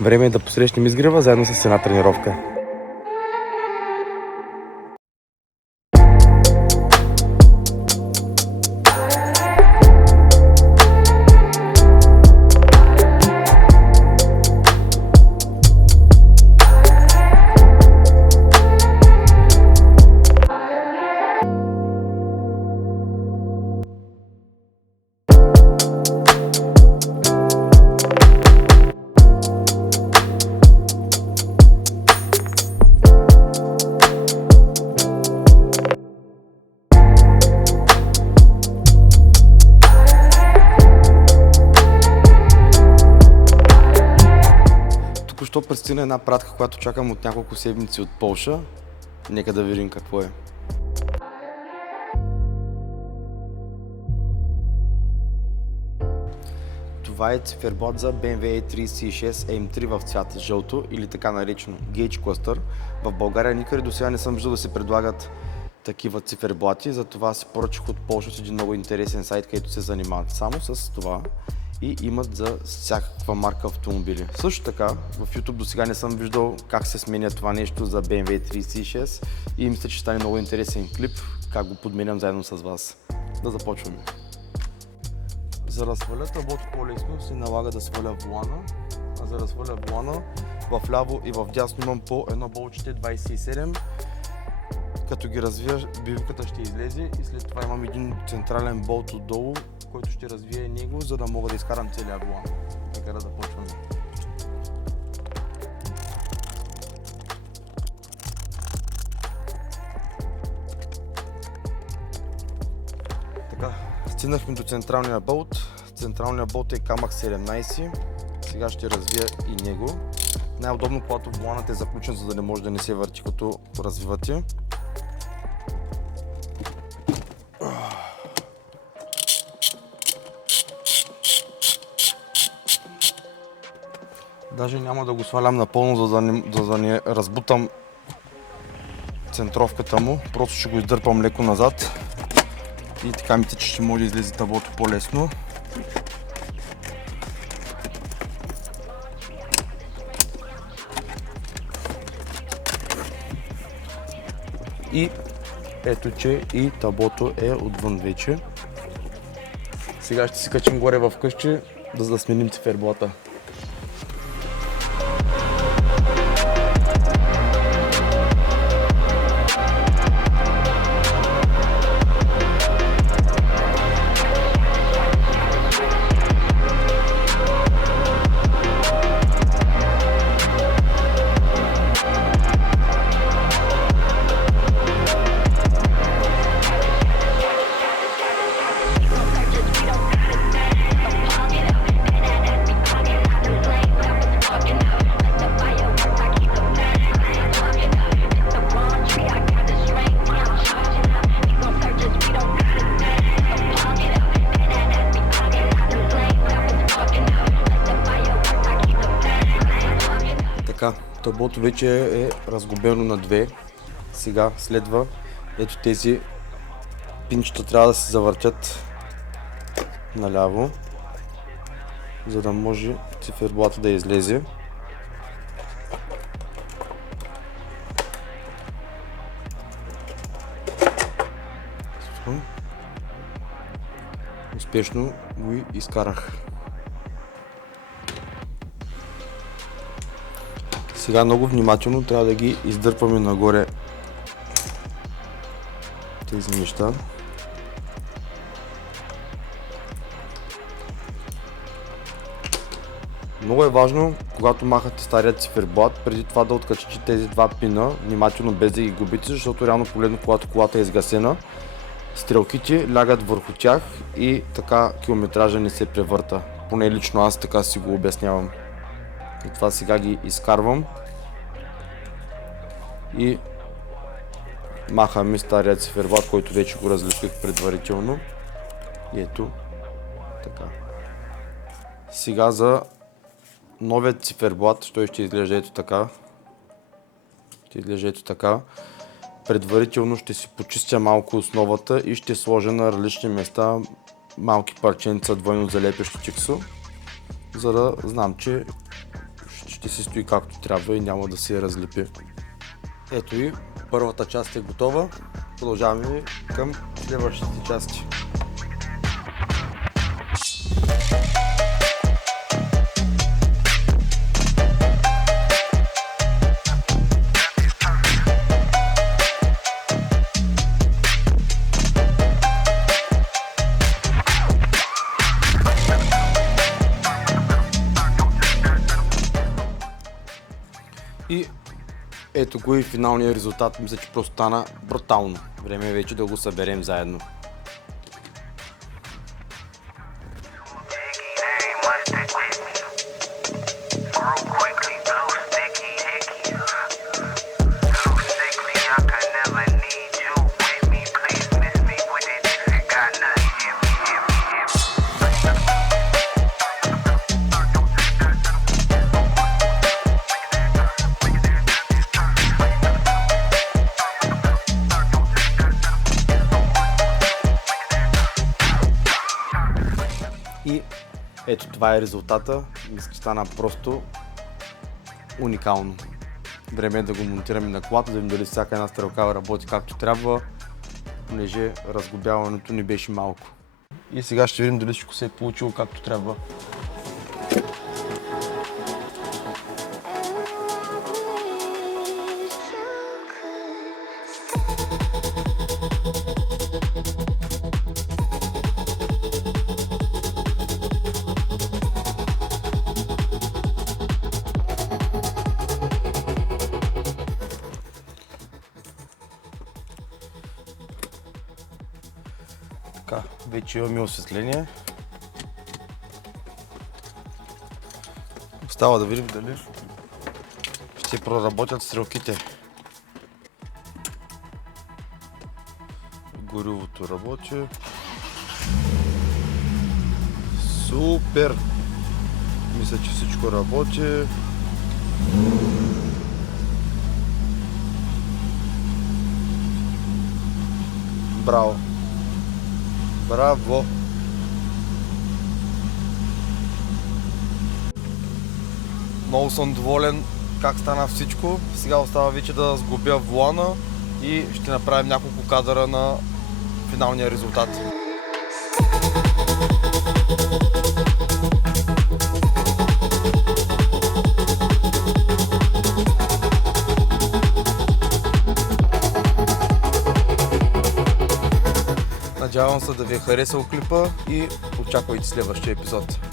Време е да посрещнем изгрева заедно с една тренировка. Току-що пристигна една пратка, която чакам от няколко седмици от Полша. Нека да видим какво е. Това е циферблат за BMW E36 M3 в цвят жълто или така наречено Gauge Cluster. В България никъде до сега не съм виждал да се предлагат такива циферблати, затова си поръчах от Полша с един много интересен сайт, където се занимават само с това и имат за всякаква марка автомобили. Също така в YouTube до сега не съм виждал как се сменя това нещо за BMW 36 и мисля, че ще стане много интересен клип, как го подменям заедно с вас. Да започваме. За да сваля таблото по-лесно се налага да сваля волана, а за да сваля волана в ляво и в дясно имам по едно болче 27. Като ги развия, бивката ще излезе и след това имам един централен болт отдолу, който ще развие него, за да мога да изкарам целия волан. Така да започваме. Така, стигнахме до централния болт. Централният болт е камък 17. Сега ще развия и него. Най-удобно, когато воланът е заключен, за да не може да не се върти, като развивате. Даже няма да го свалям напълно, за да не разбутам центровката му. Просто ще го издърпам леко назад и така мисля, че ще може да излезе таблото по-лесно. И ето, че и таблото е отвън вече. Сега ще си качим горе в къщи, за да сменим циферблата. Така, таблото вече е разглобено на две. Сега следва, ето тези пинчета трябва да се завъртят наляво, за да може циферблата да излезе. Успешно го изкарах. Сега много внимателно трябва да ги издърпаме нагоре тези неща. Много е важно, когато махате старият циферблат, преди това да откачите тези два пина, внимателно без да ги губите, защото реално погледно, когато колата е изгасена, стрелките лягат върху тях и така километража не се превърта. Поне лично аз така си го обяснявам. И това сега ги изкарвам и махаме стария циферблат, който вече го разлепих предварително. И ето така. Сега за новият циферблат, той ще изглежда ето така. Предварително ще си почистя малко основата и ще сложа на различни места малки парченца двойно залепящо тиксо, за да знам, че ще ще си стои както трябва и няма да се разлепи. Ето и първата част е готова. Продължаваме към следващите части. И ето го и финалният резултат. Мисля, че просто стана брутално. Време е вече да го съберем заедно. И ето това е резултата. Мисля, че стана просто уникално. Време е да го монтираме на колата, да видим дали всяка една стрелка работи както трябва, понеже разглобяването ни беше малко. И сега ще видим дали всичко се е получило както трябва. Така, вече имаме осветление. Остава да видим дали ще проработят стрелките. Горивото работи. Супер! Мисля, че всичко работи. Браво! Браво! Много съм доволен как стана всичко. Сега остава вече да сглобя волана и ще направим няколко кадъра на финалния резултат. Надявам се да ви е харесал клипа и очаквайте следващия епизод.